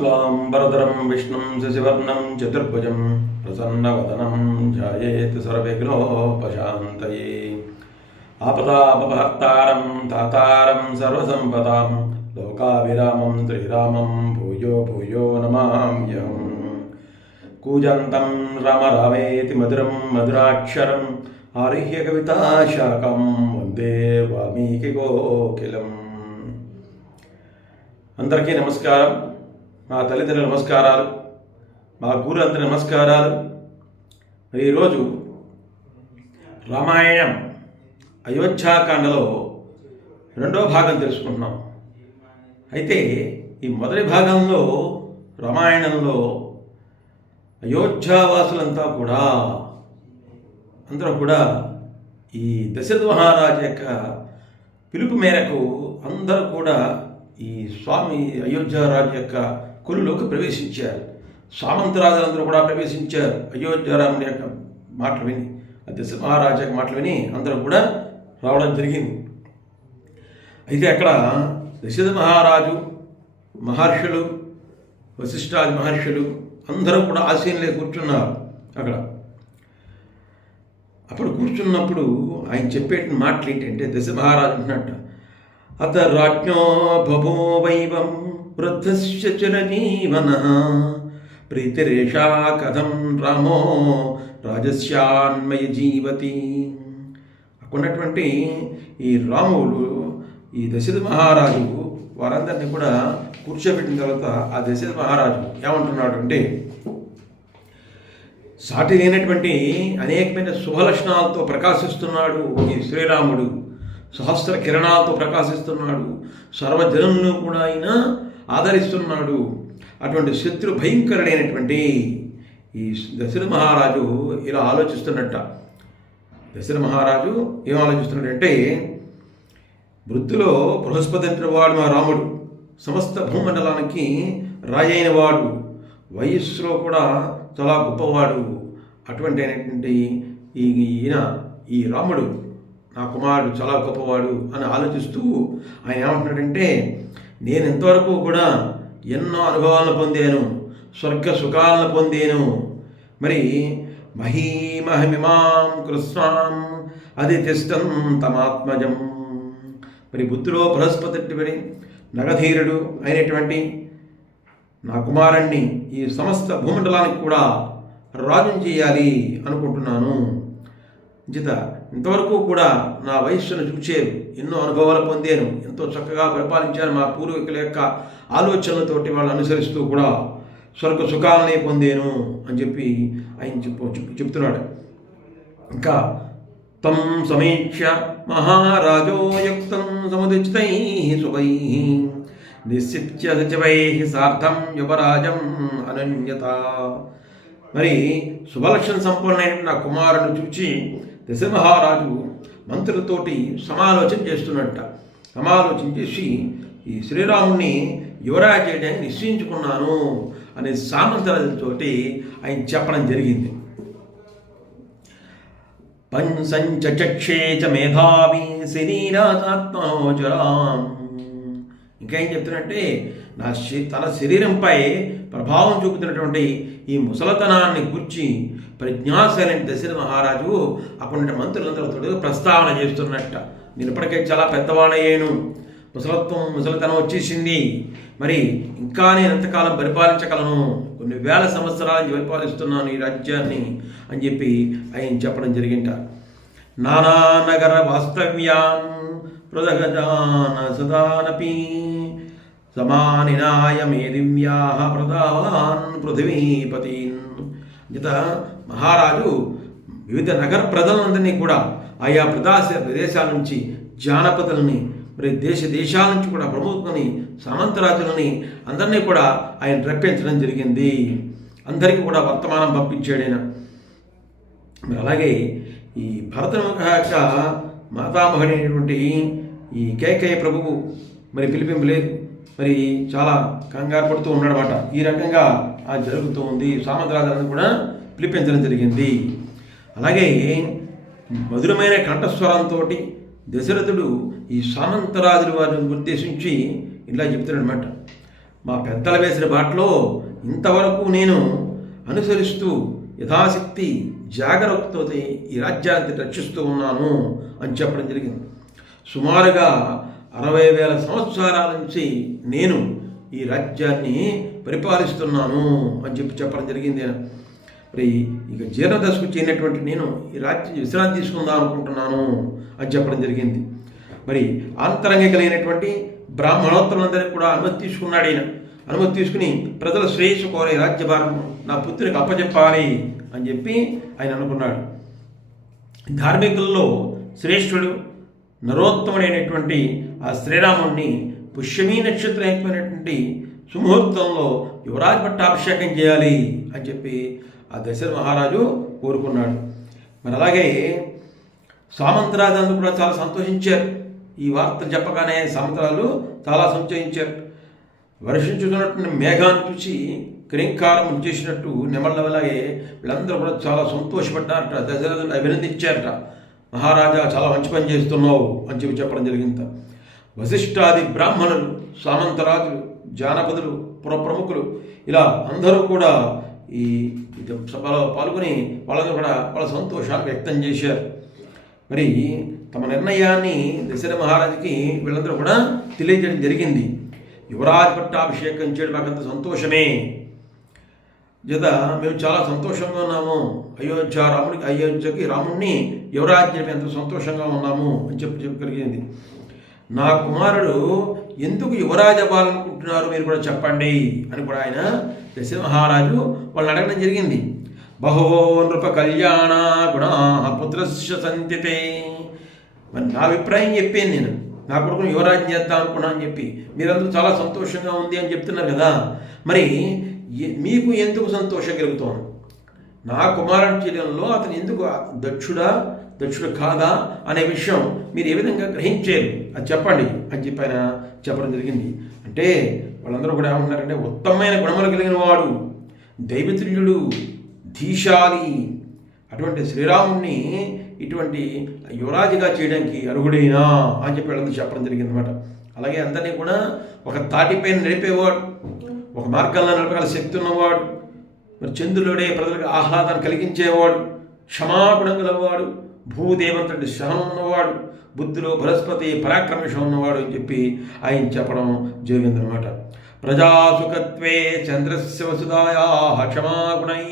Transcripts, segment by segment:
शुक्लांबरधरं विष्णुं शशिवर्णं चतुर्भुजं प्रसन्नवदनं ध्यायेत् सर्वविघ्नोपशान्तये। आपदापहर्तारं दातारं सर्वसम्पदां लोकाभिरामं श्रीरामं भूयो भूयो नमाम्यहम्। कूजन्तं राम रामेति मधुरं मधुराक्षरम् आरुह्य कविताशाखं वन्दे वाल्मीकिकोकिलम्। అందరికీ నమస్కారం. మా తల్లిదండ్రుల నమస్కారాలు, మా గురు అందరి నమస్కారాలు. ఈరోజు రామాయణం అయోధ్యాకాండలో రెండో భాగం తెలుసుకుంటున్నాం. అయితే ఈ మొదటి భాగంలో రామాయణంలో అయోధ్యావాసులంతా కూడా అందరూ కూడా ఈ దశరథ మహారాజు యొక్క పిలుపు మేరకు అందరూ కూడా ఈ స్వామి అయోధ్యారాజు యొక్క కొలులోకి ప్రవేశించారు. సామంతరాజులందరూ కూడా ప్రవేశించారు. అయోధ్యారాముని యొక్క మాటలు విని, దశరథ మహారాజు యొక్క మాటలు విని అందరూ కూడా రావడం జరిగింది. అయితే అక్కడ దశరథ మహారాజు, మహర్షులు, వశిష్ఠాది మహర్షులు అందరూ కూడా ఆసీనులే కూర్చున్నారు. అక్కడ అప్పుడు కూర్చున్నప్పుడు ఆయన చెప్పే మాటలు ఏంటంటే, దశరథ మహారాజు అంటున్నట్ట, అత రాజ్ఞో బభూవైవం వృద్ధస్య చిరజీవనః ప్రీతిరేషా కథం రామో రాజస్యాన్మయ జీవతి. అక్కడున్నటువంటి ఈ రాముడు, ఈ దశరథ మహారాజు వారందరినీ కూడా కూర్చోబెట్టిన తర్వాత ఆ దశరథ మహారాజు ఏమంటున్నాడు అంటే, సాటి లేనటువంటి అనేకమైన శుభలక్షణాలతో ప్రకాశిస్తున్నాడు ఈ శ్రీరాముడు. సహస్ర కిరణాలతో ప్రకాశిస్తున్నాడు. సర్వజనులను కూడా ఆయన ఆదరిస్తున్నాడు. అటువంటి శత్రు భయంకరుడైనటువంటి ఈ దశరథ మహారాజు ఇలా ఆలోచిస్తున్నట్ట. దశరథ మహారాజు ఏం ఆలోచిస్తున్నాడంటే, వృత్తిలో బృహస్పతి అంటే వాడు మా రాముడు, సమస్త భూమండలానికి రాజైన వాడు, వయస్సులో కూడా చాలా గొప్పవాడు. అటువంటి అయినటువంటి ఈయన ఈ రాముడు నా కుమారుడు చాలా గొప్పవాడు అని ఆలోచిస్తూ ఆయన ఏమంటున్నాడంటే, నేను ఎంతవరకు కూడా ఎన్నో అనుభవాలను పొందాను, స్వర్గ సుఖాలను పొందాను. మరి మహీమహమిమాం కృష్ణాం అధితిష్టం తమాత్మజం. మరి బుద్ధిలో బృహస్పతి నగధీరుడు అయినటువంటి నా కుమారుణ్ణి ఈ సమస్త భూమండలానికి కూడా రాజుని చేయాలి అనుకుంటున్నాను. జిత ఇంతవరకు కూడా నా వయస్సును చూచారు, ఎన్నో అనుభవాలు పొందాను, ఎంతో చక్కగా పరిపాలించాను. మా పూర్వీకుల యొక్క ఆలోచనలతోటి వాళ్ళు అనుసరిస్తూ కూడా స్వర్గ సుఖాలనే పొందాను అని చెప్పి ఆయన చెప్తున్నాడు. ఇంకా తం సమీక్ష మహారాజో యుక్తం సముదితై శుభై నిశ్చిత్య సచివై సార్థం యువరాజం అనన్యత. మరి శుభలక్షణ సంపన్నమైన నా కుమారుని చూచి దశరథ మహారాజు మంత్రులతోటి సమాలోచన చేస్తున్నట్ట. సమాలోచన చేసి ఈ శ్రీరాముణ్ణి యువరాజు చేయడానికి నిశ్చయించుకున్నాను అనే సామంతరాజుతోటి ఆయన చెప్పడం జరిగింది. పంచచక్షేచ మేధావి శరీరాత్మోజరాం. ఇంకా ఏం చెప్తున్నట్టే, తన శరీరంపై ప్రభావం చూపుతున్నటువంటి ఈ ముసలతనాన్ని గురించి ప్రజ్ఞాశాలని దశరథ మహారాజు అక్కడ మంత్రులందరితో ప్రస్తావన చేస్తున్నట్ట. నేను ఇప్పటికే చాలా పెద్దవాడయ్యాను, ముసలితనం వచ్చేసింది, మరి ఇంకా నేను ఎంతకాలం పరిపాలించగలను, కొన్ని వేల సంవత్సరాల నుంచి పరిపాలిస్తున్నాను ఈ రాజ్యాన్ని అని చెప్పి ఆయన చెప్పడం జరిగింట. నానా నగర వాస్తవ్యాం పృథగజాన సదానపి సమానినాయ మే దివ్యాః ప్రదావాన్ పృథివీపతీన్. జిత మహారాజు వివిధ నగర ప్రజలందరినీ కూడా ఆయా ప్రదేశాల నుంచి జానపదులని, మరి దేశాల నుంచి కూడా ప్రముఖులని, సామంతరాజులని అందరినీ కూడా ఆయన రప్పించడం జరిగింది. అందరికీ కూడా వర్తమానం పంపించాడు ఆయన. మరి అలాగే ఈ భరత యొక్క మాతామహుడైనటువంటి ఈ కేకయ్య ప్రభువు మరి పిలిపింపు లేదు, మరి చాలా కంగారు పడుతూ ఉన్నాడనమాట. ఈ రకంగా జరుగుతూ ఉంది. సామంతరాజులను కూడా పిలిపించడం జరిగింది. అలాగే మధురమైన కంఠస్వరంతో దశరథుడు ఈ సామంతరాజుల వారిని ఉద్దేశించి ఇలా చెప్తున్నాడు అనమాట. మా పెద్దలు వేసిన బాటలో ఇంతవరకు నేను అనుసరిస్తూ యథాశక్తి జాగరూకతతో ఈ రాజ్యాన్ని రక్షిస్తూ ఉన్నాను అని చెప్పడం జరిగింది. సుమారుగా 60,000 సంవత్సరాల నుంచి నేను ఈ రాజ్యాన్ని పరిపాలిస్తున్నాను అని చెప్పడం జరిగింది. మరి ఇక జీర్ణదశకు చేరినటువంటి నేను ఈ రాజ్యం విశ్రాంతి తీసుకుందాం అనుకుంటున్నాను అని చెప్పడం జరిగింది. మరి ఆంతరంగ కలిగినటువంటి బ్రాహ్మణోత్తరులందరికీ కూడా అనుమతి తీసుకున్నాడు. ఆయన అనుమతి తీసుకుని ప్రజల శ్రేయస్సు కోరే రాజ్యభారం నా పుత్రికి అప్పచెప్పాలి అని చెప్పి ఆయన అనుకున్నాడు. ధార్మికుల్లో శ్రేష్ఠుడు నరోత్తముడైనటువంటి ఆ శ్రీరాముడిని పుష్యమీ నక్షత్రం అయిపోయినటువంటి సుముహూర్తంలో యువరాజు పట్టాభిషేకం చేయాలి అని చెప్పి ఆ దశరథ మహారాజు కోరుకున్నాడు. మరి అలాగే సామంతరాజు కూడా చాలా సంతోషించారు. ఈ వార్తలు చెప్పగానే సామంతరాలు చాలా సంతోషించారు. వర్షించుతున్నటువంటి మేఘాన్ని చూసి క్రీంకారం చేసినట్టు నెమళ్ళలాగే వీళ్ళందరూ కూడా చాలా సంతోషపడ్డారట. దశరథుడు అభినందించారట. మహారాజా చాలా మంచి పని చేస్తున్నావు అని చెప్పడం జరిగింది. వశిష్ఠాది బ్రాహ్మణులు, సామంతరాజులు, జానపదులు, పురప్రముఖులు ఇలా అందరూ కూడా ఈ సభలో పాల్గొని వాళ్ళందరూ కూడా వాళ్ళ సంతోషాన్ని వ్యక్తం చేశారు. మరి తమ నిర్ణయాన్ని దశరథ మహారాజుకి వీళ్ళందరూ కూడా తెలియజేయడం జరిగింది. యువరాజు పట్టాభిషేకం చేయడం మాకంత సంతోషమే జత, మేము చాలా సంతోషంగా ఉన్నాము. అయోధ్యకి రాముడిని యువరాజ్యం ఎంత సంతోషంగా ఉన్నాము అని చెప్పగలిగింది. నా కుమారుడు ఎందుకు యువరాజు అవ్వాలనుకుంటున్నారు మీరు కూడా చెప్పండి అని కూడా ఆయన దశరథ మహారాజు వాళ్ళని అడగడం జరిగింది. బహవో నృప కళ్యాణ గుణా పుత్రస్య సంతితే. మరి నా అభిప్రాయం చెప్పాను నేను, నా కొడుకును యువరాజ్యం చేద్దాం అనుకున్నాను అని చెప్పి మీరందరూ చాలా సంతోషంగా ఉంది అని చెప్తున్నారు కదా. మరి మీకు ఎందుకు సంతోషం కలుగుతోంది? నా కుమారుడి చేయడంలో అతను ఎందుకు దక్షుడు కాదా అనే విషయం మీరు ఏ విధంగా గ్రహించారు అది చెప్పండి అని చెప్పి ఆయన చెప్పడం జరిగింది. అంటే వాళ్ళందరూ కూడా ఏమంటున్నారంటే ఉత్తమమైన గుణములు కలిగిన వాడు, దైవతుల్యుడు, ధీశాలి అటువంటి శ్రీరాముడిని ఇటువంటి యువరాజుగా చేయడానికి అర్హుడైనా అని చెప్పి వాళ్ళందరూ చెప్పడం జరిగింది అనమాట. అలాగే అందరినీ కూడా ఒక తాటిపైన నడిపేవాడు, ఒక మార్గంలో నడపగల శక్తి ఉన్నవాడు, మరి చంద్రుడే ప్రజలకు ఆహ్లాదాన్ని కలిగించేవాడు, క్షమాగుణం గలవాడు, భూదేవంతుడి సహనం ఉన్నవాడు, బుద్ధిలో బృహస్పతి పరాక్రమశం ఉన్నవాడు అని చెప్పి ఆయన చెప్పడం జరిగిందనమాట. ప్రజాసుఖత్వే చంద్రస్య వసుదాయా క్షమాగుణై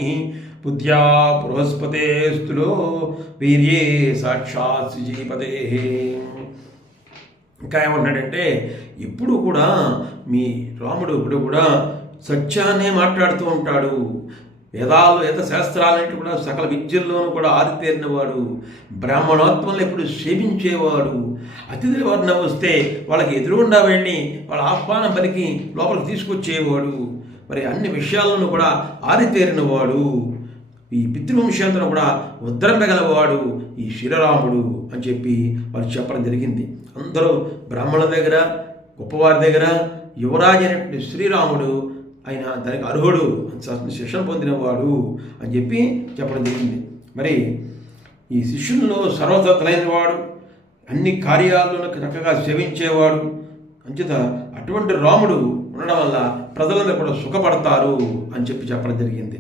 బుద్ధ్యా బృహస్పతే స్థులో వీర్యే సాక్షాత్ శ్రీపదే. ఇంకా ఏమంటాడంటే ఇప్పుడు కూడా మీ రాముడు ఇప్పుడు కూడా సత్యాన్నే మాట్లాడుతూ ఉంటాడు. వేద శాస్త్రాలన్నింటి కూడా సకల విద్యల్లోనూ కూడా ఆరితేరినవాడు, బ్రాహ్మణోత్వంలో ఎప్పుడు సేవించేవాడు, అతిథులు ఎవరిన వస్తే వాళ్ళకి ఎదురుగుండా వెళ్ళి వాళ్ళ ఆహ్వానం పలికి లోపలికి తీసుకొచ్చేవాడు, మరి అన్ని విషయాలను కూడా ఆరితేరినవాడు, ఈ పితృవంశాంతరం కూడా ఉద్ధరింపగలవాడు ఈ శ్రీరాముడు అని చెప్పి వాళ్ళు చెప్పడం జరిగింది. అందరూ బ్రాహ్మణుల దగ్గర, గొప్పవారి దగ్గర యువరాజు అనేటువంటి శ్రీరాముడు ఆయన దానికి అర్హుడు, శిక్షణ పొందినవాడు అని చెప్పి చెప్పడం జరిగింది. మరి ఈ శిష్యుల్లో సర్వసత్తులైన వాడు, అన్ని కార్యాలను చక్కగా సేవించేవాడు అంచేత అటువంటి రాముడు ఉండడం వల్ల ప్రజలందరూ కూడా సుఖపడతారు అని చెప్పి చెప్పడం జరిగింది.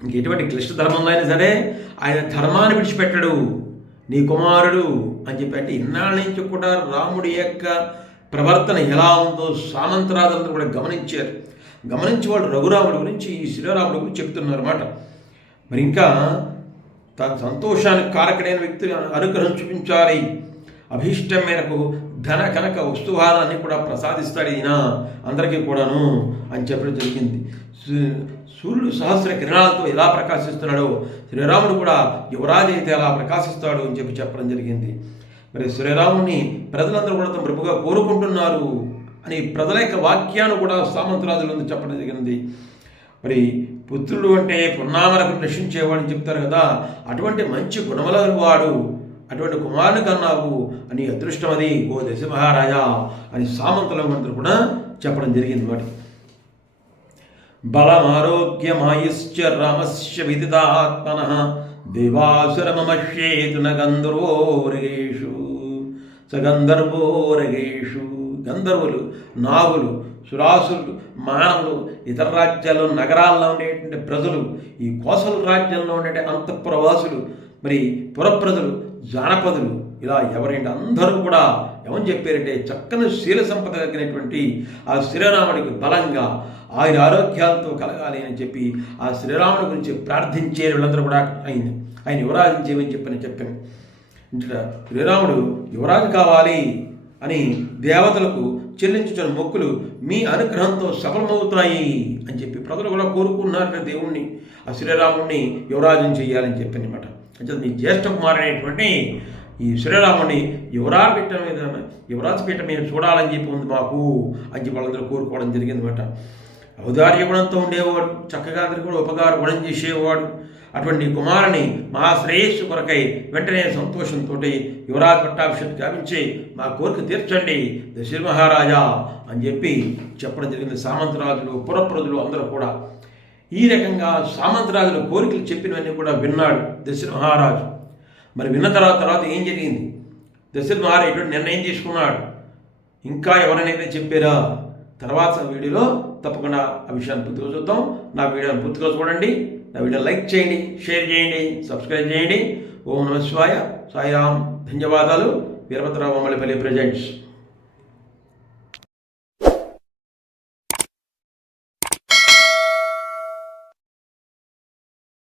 ఇంకెటువంటి క్లిష్ట ధర్మంలో అయినా సరే ఆయన ధర్మాన్ని విడిచిపెట్టడు, నీ కుమారుడు అని చెప్పి. అంటే ఇన్నాళ్ళ నుంచి కూడా రాముడి యొక్క ప్రవర్తన ఎలా ఉందో సామంతరాజులందరూ కూడా గమనించారు. గమనించి వాళ్ళు రఘురాముడి గురించి ఈ శ్రీరాముడి గురించి చెప్తున్నారు అన్నమాట. మరి ఇంకా తన సంతోషానికి కారకుడైన వ్యక్తిని అనుగ్రహం చూపించాలి, అభీష్టం మేరకు ధన కనక వస్తువాలన్నీ కూడా ప్రసాదిస్తాడు ఈయన అందరికీ కూడాను అని చెప్పడం జరిగింది. సూర్యుడు సహస్ర కిరణాలతో ఎలా ప్రకాశిస్తున్నాడో శ్రీరాముడు కూడా యువరాజు అయితే ఎలా ప్రకాశిస్తాడు అని చెప్పి చెప్పడం జరిగింది. మరి శ్రీరాముడిని ప్రజలందరూ కూడా తమ ప్రభుగా కోరుకుంటున్నారు అని ప్రజల యొక్క వాక్యాన్ని కూడా సామంతరాజులందు చెప్పడం జరిగింది. మరి పుత్రుడు అంటే పున్నామరకు రక్షించేవాడని చెప్తారు కదా, అటువంటి మంచి గుణముల వాడు, అటువంటి కుమారుని కన్నావు అని అదృష్టం అది ఓ దశ మహారాజా అని సామంతులందరూ కూడా చెప్పడం జరిగింది అన్నమాట. బలమారోగ్యమాయుశ్చ రామస్య విదితాత్మనః దేవాసురమమశ్యేతు న గంధర్వోరగేషు స గంధర్వోరగేషు. గంధర్వులు, నాగులు, సురాసురులు, మానవులు, ఇతర రాజ్యాల్లో నగరాల్లో ఉండేటువంటి ప్రజలు, ఈ కోసల రాజ్యంలో ఉండే అంతఃపురవాసులు, మరి పురప్రజలు, జానపదులు, ఇలా ఎవరైనా అందరూ కూడా ఏమని చెప్పారంటే చక్కని శీల సంపద కలిగినటువంటి ఆ శ్రీరాముడికి బలంగా ఆయన ఆరోగ్యాలతో కలగాలి అని చెప్పి ఆ శ్రీరాముడి గురించి ప్రార్థించే వాళ్ళందరూ కూడా అయింది. ఆయన యువరాజు చేయమని చెప్పాను. శ్రీరాముడు యువరాజు కావాలి అని దేవతలకు చెల్లించుతున్న మొక్కులు మీ అనుగ్రహంతో సఫలమవుతాయి అని చెప్పి ప్రజలు కూడా కోరుకున్నారు దేవుణ్ణి, ఆ శ్రీరాముడిని యువరాజుని చేయాలని చెప్పనమాట. అంటే మీ జ్యేష్ఠ కుమారుడైనటువంటి ఈ శ్రీరాముడిని యువరాజు పీఠం మీద చూడాలని చెప్పి ఉంది మాకు అని చెప్పి వాళ్ళందరూ కోరుకోవడం జరిగిందన్నమాట. ఔదార్య గుణంతో ఉండేవాడు, చక్కగా అందరికీ కూడా ఉపకార గుణం చేసేవాడు. అటువంటి కుమారుని మహాశ్రేయస్సు కొరకై వెంటనే సంతోషంతో యువరాజు పట్టాభిషేకం గావించి మా కోరిక తీర్చండి దశరథ మహారాజా అని చెప్పి చెప్పడం జరిగింది. సామంతరాజులు, పురప్రజలు అందరూ కూడా ఈ రకంగా సామంతరాజుల కోరికలు చెప్పినవన్నీ కూడా విన్నాడు దశరథ మహారాజు. మరి విన్న తర్వాత ఏం జరిగింది? దశరథ మహారాజు ఎటువంటి నిర్ణయం తీసుకున్నాడు? ఇంకా ఎవరైనా చెప్పారా? తర్వాత వీడియోలో తప్పకుండా ఆ విషయాన్ని పూర్తిగా చూద్దాం. నా వీడియోని పూర్తిగా చూడండి. నా వీడియో లైక్ చేయండి, షేర్ చేయండి, సబ్స్క్రైబ్ చేయండి. ఓం నమః శివాయ. సాయిరామ్. ధన్యవాదాలు. వీరభద్రరావు మమ్మల్ని ప్రజెంట్స్.